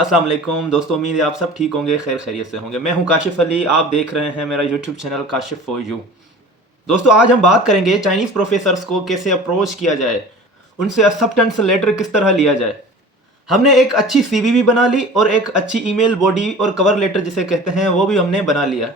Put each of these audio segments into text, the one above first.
अस्सलाम वालेकुम दोस्तों, उम्मीद है आप सब ठीक होंगे, खैर खैरियत से होंगे। मैं हूं काशिफ अली, आप देख रहे हैं मेरा YouTube channel Kashif for you. दोस्तों, आज हम बात करेंगे चाइनीज़ प्रोफेसर्स को कैसे अप्रोच किया जाए, उनसे एक्सेप्टेंस लेटर किस तरह लिया जाए। हमने एक अच्छी सीवी भी बना ली और एक अच्छी ईमेल बॉडी और कवर लेटर जिसे कहते हैं वो भी हमने बना लिया।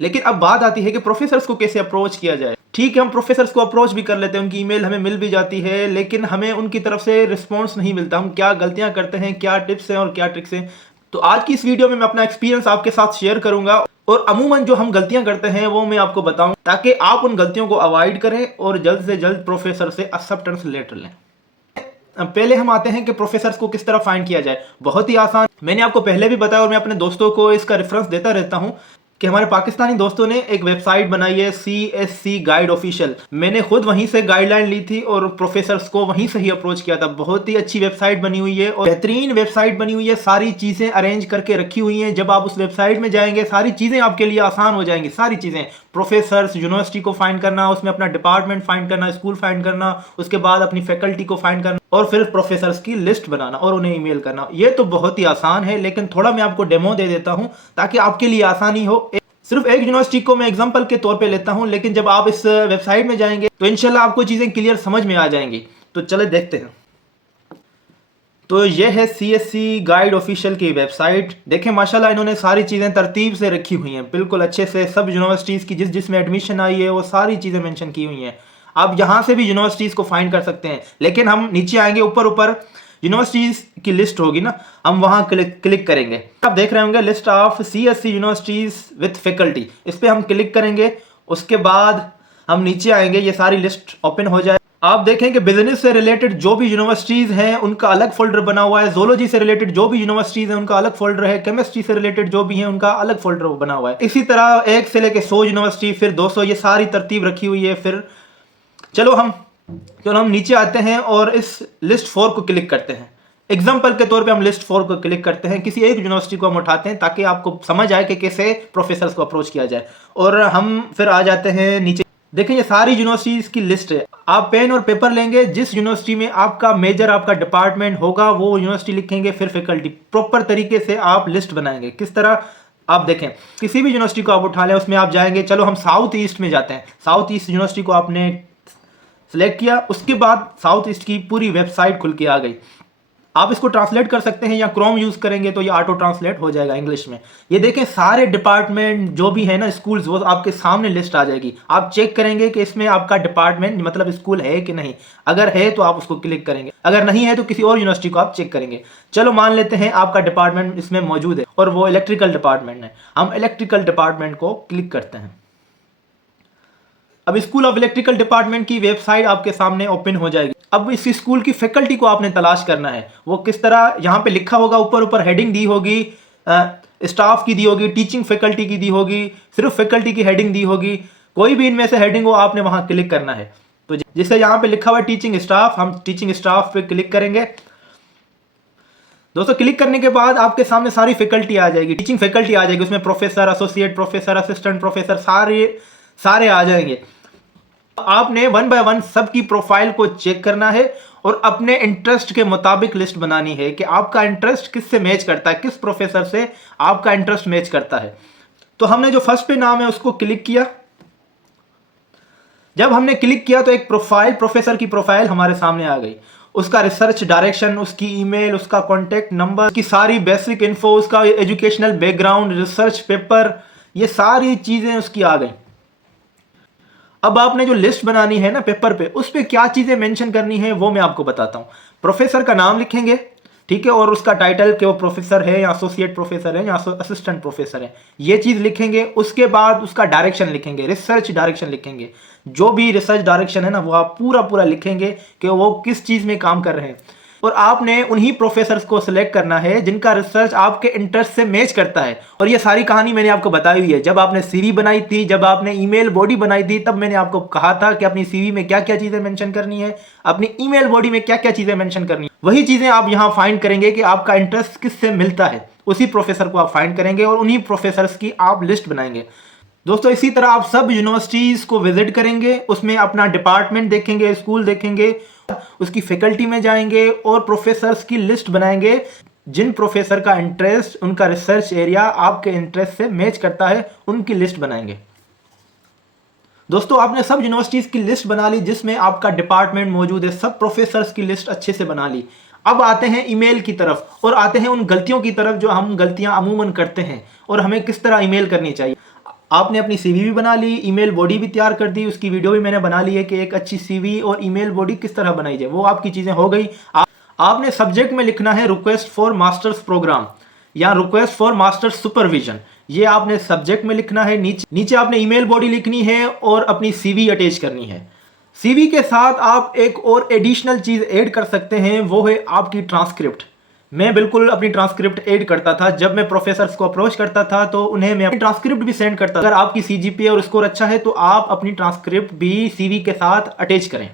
लेकिन अब बात आती है कि प्रोफेसर्स को कैसे अप्रोच किया जाए। ठीक है, हम प्रोफेसर्स को अप्रोच भी कर लेते हैं, उनकी ईमेल हमें मिल भी जाती है, लेकिन हमें उनकी तरफ से रिस्पॉन्स नहीं मिलता। हम क्या गलतियां करते हैं, क्या टिप्स हैं और क्या ट्रिक्स हैं, तो आज की इस वीडियो में मैं अपना एक्सपीरियंस आपके साथ शेयर करूंगा और अमूमन जो हम गलतियां करते हैं वो मैं आपको बताऊं, ताकि आप उन गलतियों को अवॉइड करें और जल्द से जल्द प्रोफेसर से एक्सेप्टेंस लेटर लें। पहले हम आते हैं कि प्रोफेसर्स को किस तरह फाइंड किया जाए। बहुत ही आसान, मैंने आपको पहले भी बताया और मैं अपने दोस्तों को इसका रेफरेंस देता रहता हूं कि हमारे पाकिस्तानी दोस्तों ने एक वेबसाइट बनाई है CSC गाइड ऑफिशियल। मैंने खुद वहीं से गाइडलाइन ली थी और प्रोफेसर्स को वहीं से ही अप्रोच किया था। बहुत ही अच्छी वेबसाइट बनी हुई है और बेहतरीन वेबसाइट बनी हुई है, सारी चीज़ें अरेंज करके रखी हुई हैं। जब आप उस वेबसाइट में जाएंगे सारी चीज़ें आपके लिए आसान हो जाएंगी। सारी चीज़ें, प्रोफेसर्स, यूनिवर्सिटी को फाइंड करना, उसमें अपना डिपार्टमेंट फाइंड करना, स्कूल फाइंड करना, उसके बाद अपनी फैकल्टी को फाइंड करना और फिर प्रोफेसर्स की लिस्ट बनाना और उन्हें ईमेल करना। ये तो बहुत ही आसान है, लेकिन थोड़ा मैं आपको डेमो दे देता हूं ताकि आपके लिए आसानी हो। सिर्फ एक यूनिवर्सिटी को मैं एग्जांपल के तौर पे लेता हूं, लेकिन जब आप इस वेबसाइट में जाएंगे तो इंशाल्लाह आपको चीज़ें क्लियर समझ में आ जाएंगी। तो चले देखते हैं। तो ये है CSC गाइड ऑफिशियल की वेबसाइट। देखें, माशाल्लाह इन्होंने सारी चीज़ें तरतीब से रखी हुई हैं, बिल्कुल अच्छे से। सब यूनिवर्सिटीज़ की जिसमें एडमिशन आई है वो सारी चीज़ें मेंशन की हुई हैं। आप यहाँ से भी यूनिवर्सिटीज़ को फाइंड कर सकते हैं, लेकिन हम नीचे आएंगे, ऊपर ऊपर यूनिवर्सिटीज़ की लिस्ट होगी ना, हम वहाँ क्लिक करेंगे। आप देख रहे होंगे list of CSC universities with faculty, इस पर हम क्लिक करेंगे। उसके बाद हम नीचे आएंगे, ये सारी लिस्ट ओपन हो जाए। आप देखें कि बिजनेस से रिलेटेड जो भी यूनिवर्सिटीज़ हैं उनका अलग फोल्डर बना हुआ है, जोलॉजी से रिलेटेड जो भी यूनिवर्सिटीज़ हैं उनका अलग फोल्डर है, केमिस्ट्री से रिलेटेड जो भी हैं उनका अलग फोल्डर बना हुआ है। इसी तरह 1 से लेकर 100 यूनिवर्सिटी, फिर 200, ये सारी तरतीब रखी हुई है। फिर चलो हम नीचे आते हैं और इस लिस्ट 4 को क्लिक करते हैं। एग्जाम्पल के तौर पे हम लिस्ट 4 को क्लिक करते हैं, किसी एक यूनिवर्सिटी को हम उठाते हैं ताकि आपको समझ आए कि कैसे प्रोफेसर्स को अप्रोच किया जाए। और हम फिर आ जाते हैं नीचे। देखिए, ये सारी यूनिवर्सिटीज़ की लिस्ट है। आप पेन और पेपर लेंगे, जिस यूनिवर्सिटी में आपका मेजर, आपका डिपार्टमेंट होगा वो यूनिवर्सिटी लिखेंगे, फिर फैकल्टी। प्रॉपर तरीके से आप लिस्ट बनाएंगे। किस तरह, आप देखें, किसी भी यूनिवर्सिटी को आप उठा लें, उसमें आप जाएंगे। चलो हम साउथ ईस्ट में जाते हैं। साउथ ईस्ट यूनिवर्सिटी को आपने सेलेक्ट किया, उसके बाद साउथ ईस्ट की पूरी वेबसाइट खुल के आ गई। आप इसको ट्रांसलेट कर सकते हैं या क्रोम यूज़ करेंगे तो ये ऑटो ट्रांसलेट हो जाएगा इंग्लिश में। ये देखें, सारे डिपार्टमेंट जो भी है ना, स्कूल्स, वो आपके सामने लिस्ट आ जाएगी। आप चेक करेंगे कि इसमें आपका डिपार्टमेंट मतलब स्कूल है कि नहीं। अगर है तो आप उसको क्लिक करेंगे, अगर नहीं है तो किसी और यूनिवर्सिटी को आप चेक करेंगे। चलो मान लेते हैं आपका डिपार्टमेंट इसमें मौजूद है और वो इलेक्ट्रिकल डिपार्टमेंट है। हम इलेक्ट्रिकल डिपार्टमेंट को क्लिक करते हैं। अब स्कूल ऑफ इलेक्ट्रिकल डिपार्टमेंट की वेबसाइट आपके सामने ओपन हो जाएगी। अब इस स्कूल की फैकल्टी को आपने तलाश करना है। वो किस तरह, यहाँ पे लिखा होगा, ऊपर ऊपर हेडिंग दी होगी, स्टाफ की दी होगी, टीचिंग फैकल्टी की दी होगी, सिर्फ फैकल्टी की हेडिंग दी होगी। कोई भी इनमें से हेडिंग हो, आपने वहां क्लिक करना है। तो जिससे यहाँ पे लिखा हुआ टीचिंग स्टाफ, हम टीचिंग स्टाफ पे क्लिक करेंगे। दोस्तों, क्लिक करने के बाद आपके सामने सारी फैकल्टी आ जाएगी, टीचिंग फैकल्टी आ जाएगी। उसमें professor, associate professor, assistant professor, सारे आ जाएंगे। आपने 1 बाय 1 सबकी प्रोफाइल को चेक करना है और अपने इंटरेस्ट के मुताबिक लिस्ट बनानी है कि आपका इंटरेस्ट किससे मैच करता है, किस प्रोफेसर से आपका इंटरेस्ट मैच करता है। तो हमने जो फर्स्ट पे नाम है उसको क्लिक किया। जब हमने क्लिक किया तो एक प्रोफेसर की प्रोफाइल हमारे सामने आ गई। उसका रिसर्च डायरेक्शन, उसकी ईमेल, उसका कॉन्टेक्ट नंबर, की सारी बेसिक इन्फो, उसका एजुकेशनल बैकग्राउंड, रिसर्च पेपर, ये सारी चीजें उसकी आ गई। अब आपने जो लिस्ट बनानी है ना पेपर पे, उस पे क्या चीजें मेंशन करनी है वो मैं आपको बताता हूं। प्रोफेसर का नाम लिखेंगे, ठीक है, और उसका टाइटल कि वो प्रोफेसर है या एसोसिएट प्रोफेसर है या असिस्टेंट प्रोफेसर है, ये चीज लिखेंगे। उसके बाद उसका डायरेक्शन लिखेंगे, रिसर्च डायरेक्शन लिखेंगे। जो भी रिसर्च डायरेक्शन है ना, वो आप पूरा लिखेंगे कि वो किस चीज में काम कर रहे हैं। और आपने उन्हीं प्रोफेसर्स को सिलेक्ट करना है जिनका रिसर्च आपके इंटरेस्ट से मैच करता है। और ये सारी कहानी मैंने आपको बताई हुई है। जब आपने सीवी बनाई थी, जब आपने ईमेल बॉडी बनाई थी, तब मैंने आपको कहा था कि अपनी सीवी में क्या क्या चीजें मेंशन करनी है, अपनी ईमेल बॉडी में क्या क्या चीजें मेंशन करनी है। वही चीजें आप यहाँ फाइंड करेंगे कि आपका इंटरेस्ट किससे मिलता है, उसी प्रोफेसर को आप फाइंड करेंगे और उन्हीं प्रोफेसर्स की आप लिस्ट बनाएंगे। दोस्तों, इसी तरह आप सब यूनिवर्सिटीज को विजिट करेंगे, उसमें अपना डिपार्टमेंट देखेंगे, स्कूल देखेंगे, उसकी फैकल्टी में जाएंगे और प्रोफेसर्स की लिस्ट बनाएंगे। जिन प्रोफेसर का इंटरेस्ट, उनका रिसर्च एरिया आपके इंटरेस्ट से मैच करता है, उनकी लिस्ट बनाएंगे। दोस्तों, आपने सब यूनिवर्सिटीज़ की लिस्ट बना ली जिसमें आपका डिपार्टमेंट मौजूद है, सब प्रोफेसर्स की लिस्ट अच्छे से बना ली। अब आते हैं ईमेल की तरफ और आते हैं उन गलतियों की तरफ जो हम गलतियां अमूमन करते हैं और हमें किस तरह ईमेल करनी चाहिए। आपने अपनी सीवी भी बना ली, ईमेल बॉडी भी तैयार कर दी, उसकी वीडियो भी मैंने बना ली है कि एक अच्छी सीवी और ईमेल बॉडी किस तरह बनाई जाए, वो आपकी चीज़ें हो गई। आपने सब्जेक्ट में लिखना है रिक्वेस्ट फॉर मास्टर्स प्रोग्राम या रिक्वेस्ट फॉर मास्टर्स सुपरविजन, ये आपने सब्जेक्ट में लिखना है। नीचे आपने ईमेल बॉडी लिखनी है और अपनी सीवी अटैच करनी है। सीवी के साथ आप एक और एडिशनल चीज़ ऐड कर सकते हैं, वो है आपकी ट्रांसक्रिप्ट। मैं बिल्कुल अपनी ट्रांसक्रिप्ट ऐड करता था जब मैं प्रोफेसर्स को अप्रोच करता था, तो उन्हें मैं अपनी ट्रांसक्रिप्ट भी सेंड करता था। अगर आपकी सीजीपीए और स्कोर अच्छा है तो आप अपनी ट्रांसक्रिप्ट भी सीवी के साथ अटैच करें।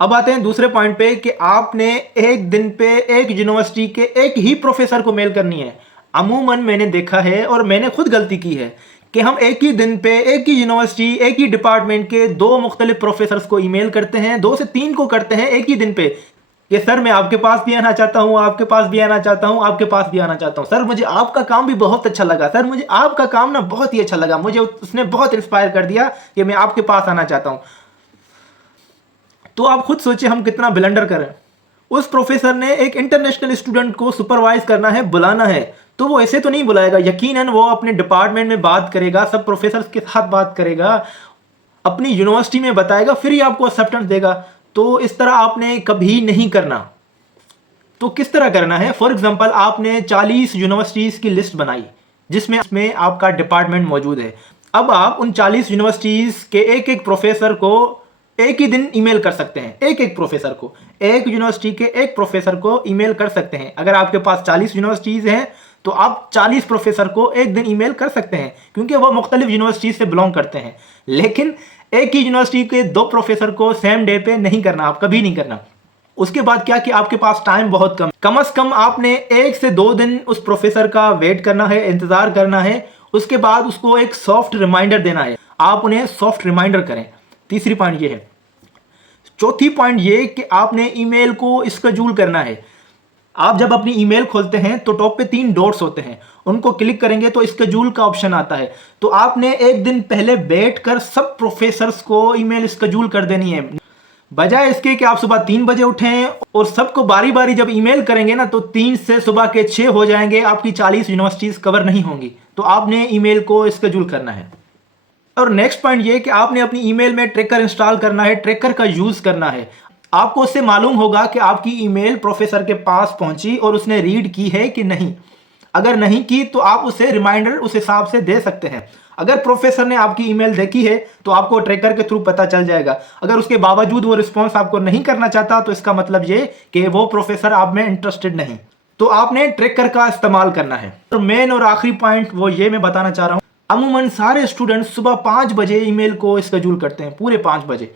अब आते हैं दूसरे पॉइंट पे कि आपने एक दिन पे एक यूनिवर्सिटी के एक ही प्रोफेसर को मेल करनी है। अमूमन मैंने देखा है और मैंने खुद गलती की है कि हम एक ही दिन पे एक ही यूनिवर्सिटी, एक ही डिपार्टमेंट के 2 मुख्तलिफ प्रोफेसर्स को ईमेल करते हैं, 2 से 3 को करते हैं एक ही दिन पे कि सर मैं आपके पास भी आना चाहता हूँ, आपके पास भी आना चाहता हूँ, आपके पास भी आना चाहता हूँ, सर मुझे आपका काम भी बहुत अच्छा लगा, सर मुझे आपका काम ना बहुत ही अच्छा लगा, मुझे उसने बहुत इंस्पायर कर दिया कि मैं आपके पास आना चाहता हूँ। तो आप खुद सोचिए हम कितना ब्लंडर करें। उस प्रोफेसर ने एक इंटरनेशनल स्टूडेंट को सुपरवाइज करना है, बुलाना है, तो वो ऐसे तो नहीं बुलाएगा। यकीनन वो अपने डिपार्टमेंट में बात करेगा, सब प्रोफेसर्स के साथ बात करेगा, अपनी यूनिवर्सिटी में बताएगा, फिर ही आपको एक्सेप्टेंस देगा। तो इस तरह आपने कभी नहीं करना। तो किस तरह करना है? फॉर एग्जांपल आपने 40 यूनिवर्सिटीज़ की लिस्ट बनाई जिसमें आपका डिपार्टमेंट मौजूद है। अब आप उन 40 यूनिवर्सिटीज़ के एक एक प्रोफेसर को एक ही दिन ईमेल कर सकते हैं। एक एक प्रोफेसर को, एक यूनिवर्सिटी के एक प्रोफेसर को ईमेल कर सकते हैं। अगर आपके पास 40 यूनिवर्सिटीज़ हैं तो आप 40 प्रोफेसर को एक दिन ईमेल कर सकते हैं क्योंकि वो मुख्तलिफ यूनिवर्सिटी से बिलोंग करते हैं। लेकिन एक ही यूनिवर्सिटी के 2 प्रोफेसर को सेम डे पे नहीं करना, आप कभी नहीं करना। उसके बाद क्या कि आपके पास टाइम बहुत कम से कम आपने 1 से 2 दिन उस प्रोफेसर का वेट करना है, इंतज़ार करना है। उसके बाद उसको एक सॉफ्ट रिमाइंडर देना है, आप उन्हें सॉफ्ट रिमाइंडर करें। तीसरी पॉइंट ये है। चौथी पॉइंट ये कि आपने ईमेल को स्केड्यूल करना है। आप जब अपनी ईमेल खोलते हैं तो टॉप पे 3 डॉट्स होते हैं, उनको क्लिक करेंगे तो स्केड्यूल का ऑप्शन आता है। तो आपने एक दिन पहले बैठकर सब प्रोफेसर्स को ईमेल स्केड्यूल कर देनी है, बजाय इसके कि आप सुबह 3 बजे उठें और सबको बारी बारी जब ईमेल करेंगे ना तो 3 से सुबह के 6 हो जाएंगे, आपकी 40 यूनिवर्सिटीज़ कवर नहीं होंगी। तो आपने ईमेल को स्केड्यूल करना है। और नेक्स्ट पॉइंट ये कि आपने अपनी ईमेल में ट्रैकर इंस्टॉल करना है, ट्रैकर का यूज़ करना है। आपको उससे मालूम होगा कि आपकी ईमेल प्रोफेसर के पास पहुंची और उसने रीड की है कि नहीं। अगर नहीं की तो आप उसे रिमाइंडर उस हिसाब से दे सकते हैं। अगर प्रोफेसर ने आपकी ईमेल देखी है तो आपको ट्रैकर के थ्रू पता चल जाएगा। अगर उसके बावजूद वो रिस्पॉन्स आपको नहीं करना चाहता तो इसका मतलब ये कि वो प्रोफेसर आप में इंटरेस्टेड नहीं। तो आपने ट्रैकर का इस्तेमाल करना है। तो मेन और आखिरी पॉइंट वो ये मैं बताना चाह रहा हूँ, अमूमन सारे स्टूडेंट्स सुबह 5 बजे ईमेल को स्केड्यूल करते हैं, पूरे 5 बजे।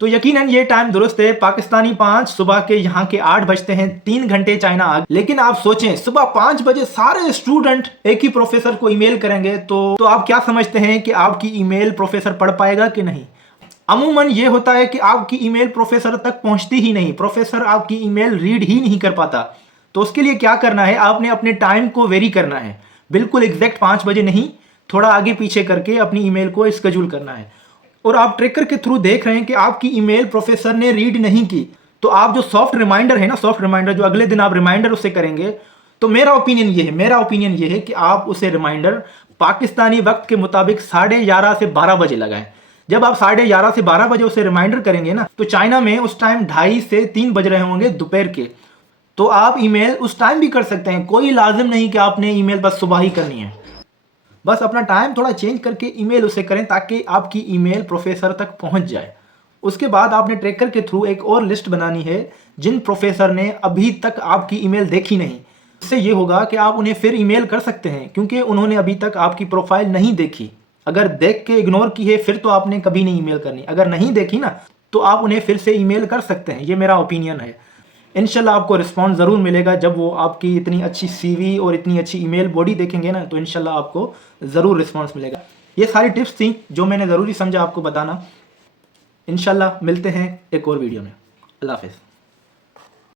तो यकीनन ये टाइम दुरुस्त है, पाकिस्तानी 5, सुबह के यहाँ के 8 बजते हैं, 3 घंटे चाइना आगे। लेकिन आप सोचें सुबह 5 बजे सारे स्टूडेंट एक ही प्रोफेसर को ईमेल करेंगे तो आप क्या समझते हैं कि आपकी ईमेल प्रोफेसर पढ़ पाएगा कि नहीं? अमूमन ये होता है कि आपकी ईमेल प्रोफेसर तक पहुंचती ही नहीं, प्रोफेसर आपकी ईमेल रीड ही नहीं कर पाता। तो उसके लिए क्या करना है, आपने अपने टाइम को वेरी करना है, बिल्कुल एग्जैक्ट 5 बजे नहीं, थोड़ा आगे पीछे करके अपनी ईमेल को स्केड्यूल करना है। और आप ट्रैकर के थ्रू देख रहे हैं कि आपकी ईमेल प्रोफेसर ने रीड नहीं की, तो आप जो सॉफ्ट रिमाइंडर है ना, सॉफ्ट रिमाइंडर जो अगले दिन आप रिमाइंडर उससे करेंगे, तो मेरा ओपिनियन ये है कि आप उसे रिमाइंडर पाकिस्तानी वक्त के मुताबिक 11:30 से 12 बजे लगाएं। जब आप 11:30 से 12 बजे उसे रिमाइंडर करेंगे ना तो चाइना में उस टाइम 2:30 से 3 बज रहे होंगे दोपहर के। तो आप ईमेल उस टाइम भी कर सकते हैं, कोई लाजिम नहीं कि आपने ईमेल बस सुबह ही करनी है। बस अपना टाइम थोड़ा चेंज करके ईमेल उसे करें ताकि आपकी ईमेल प्रोफेसर तक पहुंच जाए। उसके बाद आपने ट्रैकर के थ्रू एक और लिस्ट बनानी है जिन प्रोफेसर ने अभी तक आपकी ईमेल देखी नहीं। इससे ये होगा कि आप उन्हें फिर ईमेल कर सकते हैं क्योंकि उन्होंने अभी तक आपकी प्रोफाइल नहीं देखी। अगर देख के इग्नोर की है फिर तो आपने कभी नहीं ईमेल करनी, अगर नहीं देखी ना तो आप उन्हें फिर से ईमेल कर सकते हैं। ये मेरा ओपिनियन है। इंशाल्लाह आपको रिस्पॉन्स ज़रूर मिलेगा जब वो आपकी इतनी अच्छी सीवी और इतनी अच्छी ईमेल बॉडी देखेंगे ना, तो इंशाल्लाह आपको ज़रूर रिस्पॉन्स मिलेगा। ये सारी टिप्स थी जो मैंने ज़रूरी समझा आपको बताना। इंशाल्लाह मिलते हैं एक और वीडियो में। अल्लाह हाफ़िज़।